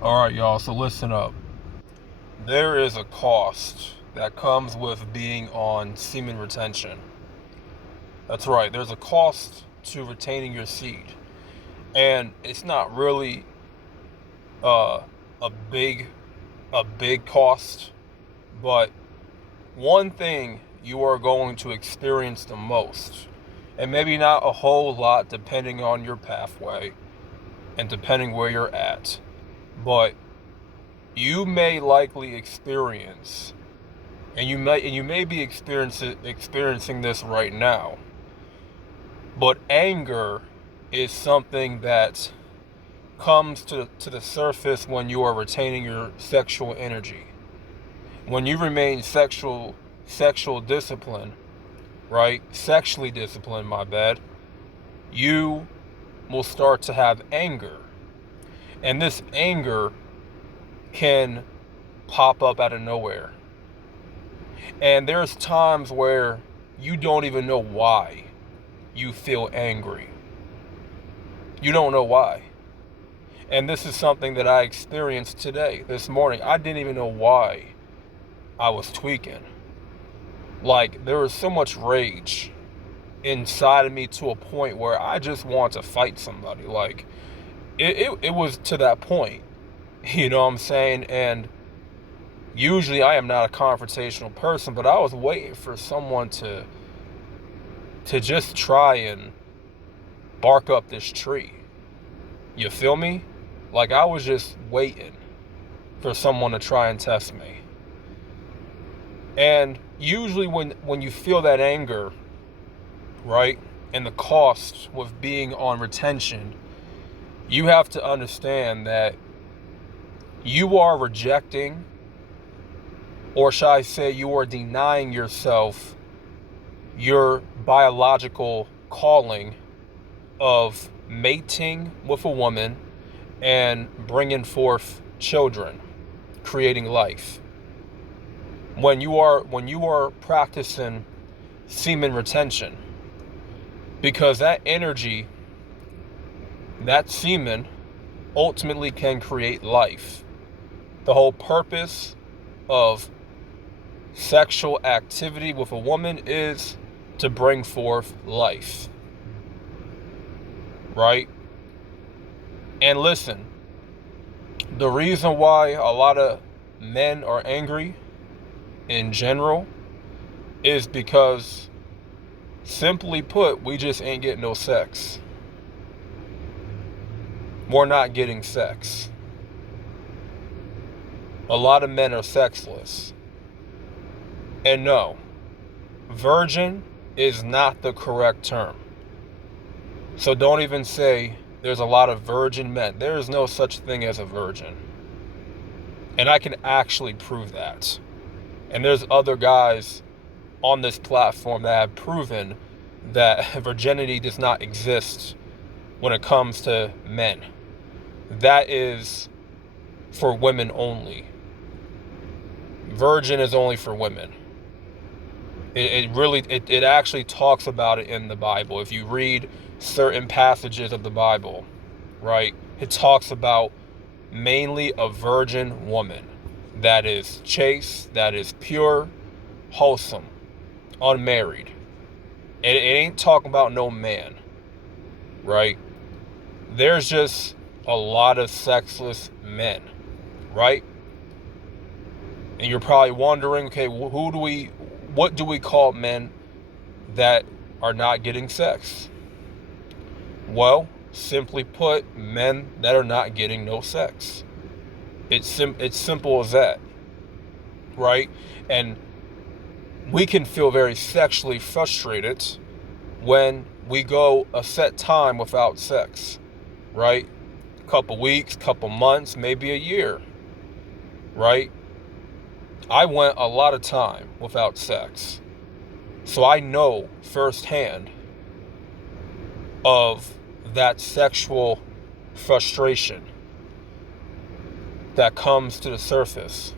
All right, y'all, so listen up. There is a cost that comes with being on semen retention. That's right, there's a cost to retaining your seed. And it's not really uh, a big a big cost, but one thing you are going to experience the most, and maybe not a whole lot depending on your pathway and depending where you're at, but you may likely experience, and you may be experiencing this right now. But anger is something that comes to the surface when you are retaining your sexual energy. When you remain sexual discipline, right? Sexually disciplined, my bad. You will start to have anger. And this anger can pop up out of nowhere. And there's times where you don't even know why you feel angry. You don't know why. And this is something that I experienced today, this morning. I didn't even know why I was tweaking. Like, there was so much rage inside of me to a point where I just want to fight somebody. Like, it was to that point. You know what I'm saying? And usually I am not a confrontational person, but I was waiting for someone to just try and bark up this tree. You feel me? Like, I was just waiting for someone to try and test me. And usually when you feel that anger, right, and the cost with being on retention, you have to understand that you are rejecting, or shall I say, you are denying yourself your biological calling of mating with a woman and bringing forth children, creating life. When you are practicing semen retention, because that energy, that semen, ultimately can create life. The whole purpose of sexual activity with a woman is to bring forth life, right? And listen, the reason why a lot of men are angry in general is because, simply put, we just ain't getting no sex. We're not getting sex. A lot of men are sexless. And no, virgin is not the correct term. So don't even say there's a lot of virgin men. There is no such thing as a virgin. And I can actually prove that. And there's other guys on this platform that have proven that virginity does not exist when it comes to men. That is for women only. Virgin is only for women. It actually talks about it in the Bible. If you read certain passages of the Bible, right, it talks about mainly a virgin woman that is chaste, that is pure, wholesome, unmarried. It ain't talking about no man, right? There's just a lot of sexless men, right? And you're probably wondering, okay, what do we call men that are not getting sex? Well, simply put, men that are not getting no sex. It's simple as that, right? And we can feel very sexually frustrated when we go a set time without sex, right? Couple weeks, couple months, maybe a year, right? I went a lot of time without sex. So I know firsthand of that sexual frustration that comes to the surface.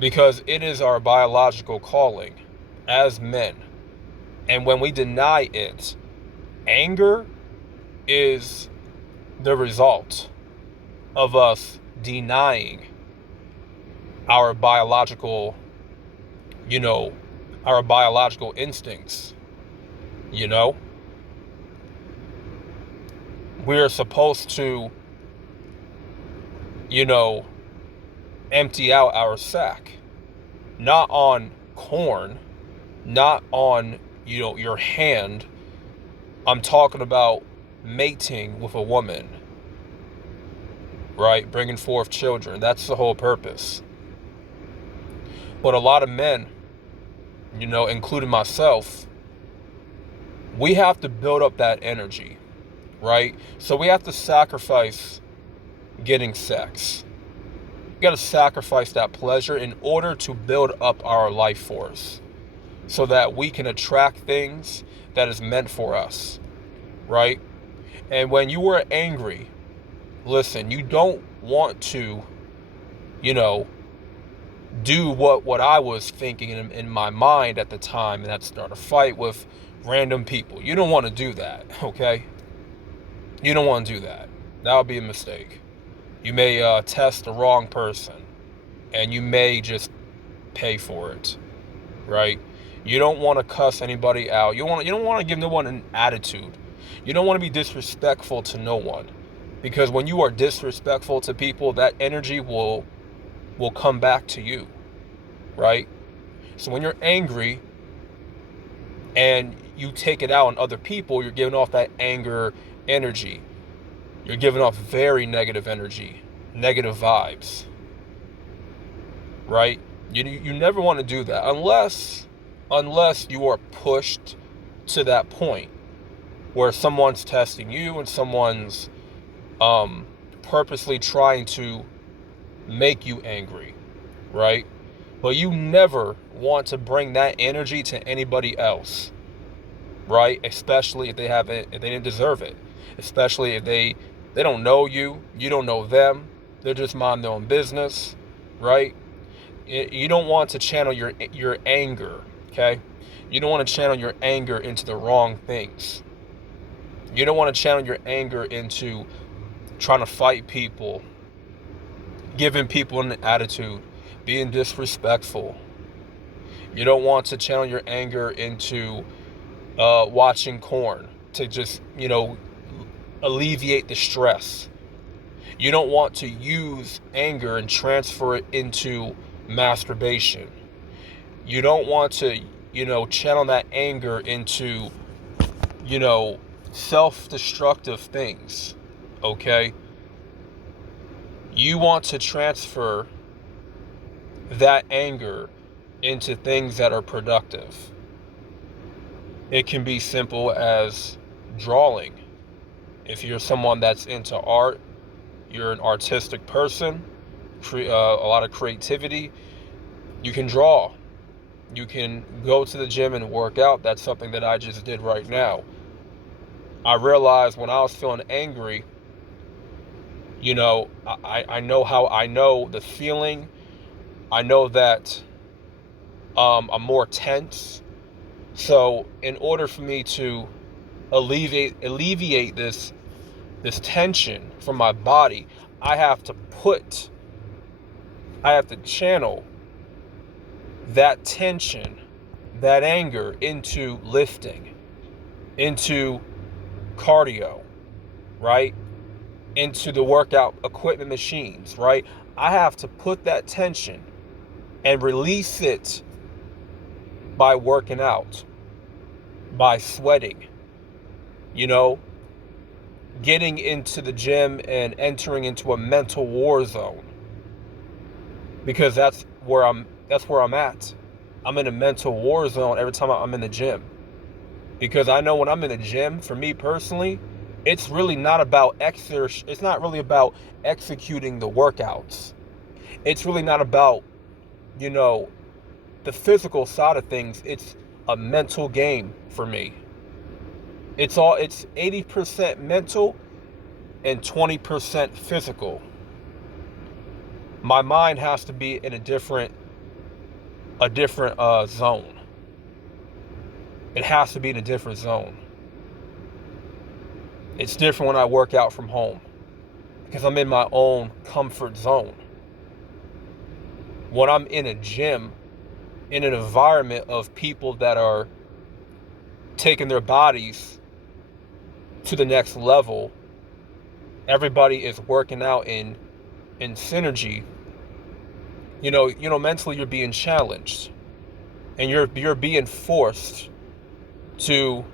Because it is our biological calling as men. And when we deny it, anger is the result. of us denying our biological, you know, our biological instincts, you know? We're supposed to, you know, empty out our sack, not on corn, not on, your hand. I'm talking about mating with a woman, right? Bringing forth children. That's the whole purpose. But a lot of men, including myself, we have to build up that energy, right? So we have to sacrifice getting sex. We got to sacrifice that pleasure in order to build up our life force so that we can attract things that is meant for us, right? And when you are angry, listen, you don't want to, do what I was thinking in my mind at the time, and that's start a fight with random people. You don't want to do that, okay? You don't want to do that. That would be a mistake. You may test the wrong person, and you may just pay for it, right? You don't want to cuss anybody out. You don't want to give no one an attitude. You don't want to be disrespectful to no one, because when you are disrespectful to people, that energy will come back to you, right? So when you're angry and you take it out on other people, you're giving off that anger energy. You're giving off very negative energy, negative vibes, right? You never want to do that unless you are pushed to that point where someone's testing you and someone's purposely trying to make you angry, right? But you never want to bring that energy to anybody else, right? Especially if if they didn't deserve it. Especially if they don't know you, you don't know them. They're just mind their own business, right? You don't want to channel your anger, okay? You don't want to channel your anger into the wrong things. You don't want to channel your anger into trying to fight people, giving people an attitude, being disrespectful. You don't want to channel your anger into watching porn to just, alleviate the stress. You don't want to use anger and transfer it into masturbation. You don't want to, channel that anger into, self-destructive things, okay? You want to transfer that anger into things that are productive. It can be simple as drawing. If you're someone that's into art, you're an artistic person, a lot of creativity, you can draw. You can go to the gym and work out. That's something that I just did right now. I realized when I was feeling angry, I know the feeling. I know that I'm more tense. So in order for me to alleviate this tension from my body, I have to channel that tension, that anger into lifting, into cardio, right? Into the workout equipment machines, right? I have to put that tension and release it by working out, by sweating, getting into the gym and entering into a mental war zone, because that's where I'm at. I'm in a mental war zone every time I'm in the gym, because I know when I'm in the gym, for me personally, it's really not about it's not really about executing the workouts. It's really not about, the physical side of things. It's a mental game for me. It's 80% mental and 20% physical. My mind has to be in a different zone. It has to be in a different zone. It's different when I work out from home. because I'm in my own comfort zone. When I'm in a gym, in an environment of people that are taking their bodies to the next level, everybody is working out in synergy. Mentally you're being challenged, and you're being forced to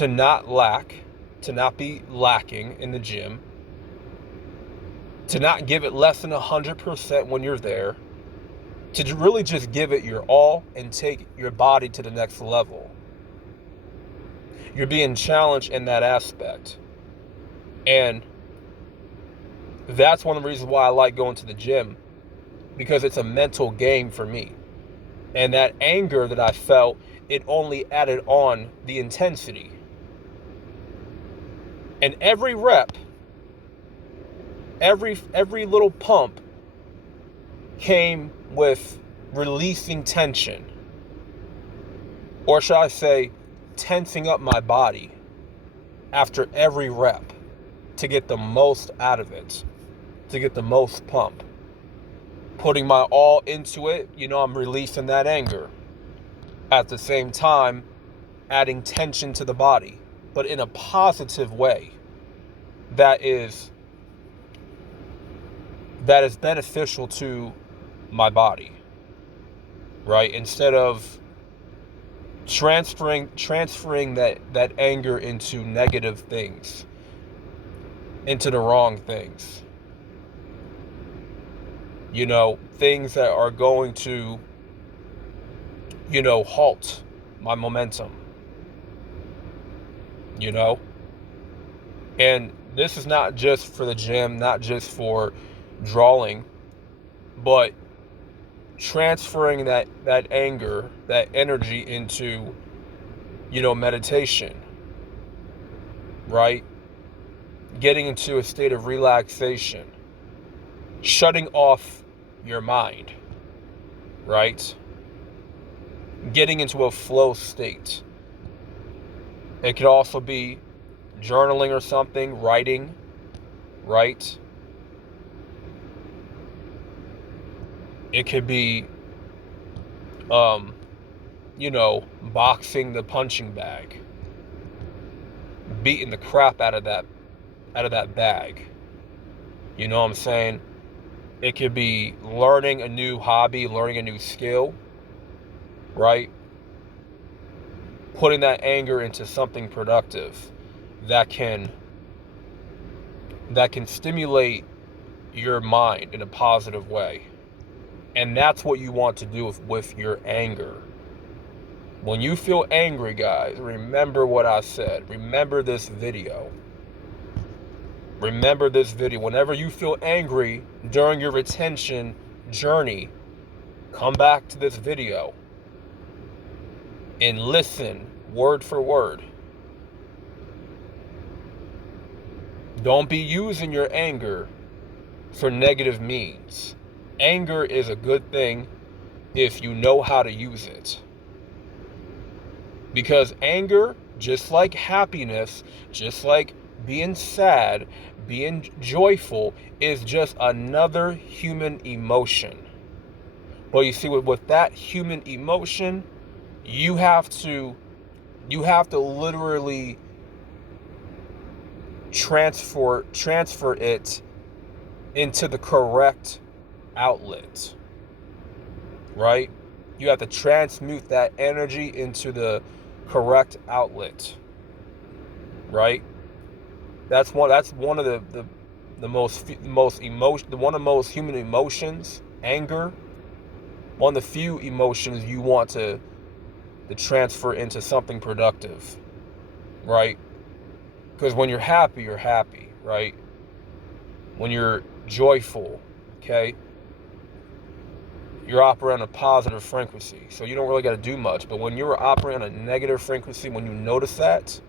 not lack, to not be lacking in the gym, to not give it less than 100% when you're there, to really just give it your all and take your body to the next level. You're being challenged in that aspect. And that's one of the reasons why I like going to the gym, because it's a mental game for me. And that anger that I felt, it only added on the intensity. And every rep, every little pump came with releasing tension. Or should I say, tensing up my body after every rep to get the most out of it, to get the most pump. Putting my all into it, I'm releasing that anger. At the same time, adding tension to the body, but in a positive way that is beneficial to my body, right? Instead of transferring that anger into negative things, into the wrong things, things that are going to halt my momentum, and this is not just for the gym, not just for drawing, but transferring that anger, that energy into meditation, right? Getting into a state of relaxation, shutting off your mind, right? Getting into a flow state. It could also be journaling or something, writing, right? It could be boxing the punching bag, beating the crap out of that bag. You know what I'm saying? It could be learning a new hobby, learning a new skill, right? Putting that anger into something productive that can stimulate your mind in a positive way. And that's what you want to do with your anger. When you feel angry, guys, remember what I said. Remember this video. Remember this video. Whenever you feel angry during your retention journey, come back to this video and listen word for word. Don't be using your anger for negative means. Anger is a good thing if you know how to use it. Because anger, just like happiness, just like being sad, being joyful, is just another human emotion. But you see, with that human emotion, you have to literally transfer it into the correct outlet, right? You have to transmute that energy into the correct outlet, right? That's one of the most emotion, one of the most human emotions, anger. One of the few emotions you want to transfer into something productive, right? Because when you're happy, right? When you're joyful, okay, you're operating on a positive frequency, so you don't really got to do much. But when you're operating on a negative frequency, when you notice that,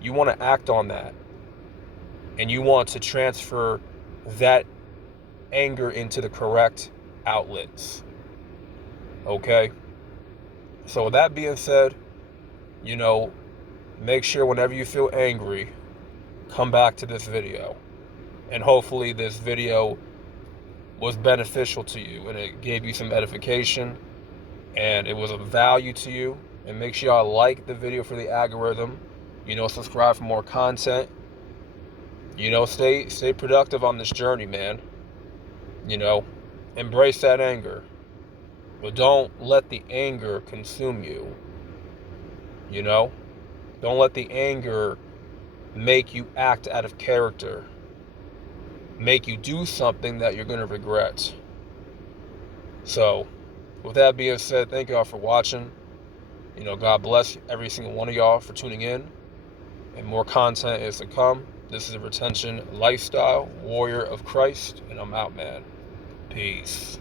you want to act on that, and you want to transfer that anger into the correct outlets, okay? So with that being said, make sure whenever you feel angry, come back to this video. And hopefully this video was beneficial to you and it gave you some edification and it was of value to you. And make sure y'all like the video for the algorithm. Subscribe for more content. Stay productive on this journey, man. Embrace that anger. But don't let the anger consume you. Don't let the anger make you act out of character. Make you do something that you're going to regret. So, with that being said, thank y'all for watching. God bless every single one of y'all for tuning in. And more content is to come. This is a Retention Lifestyle Warrior of Christ. And I'm out, man. Peace.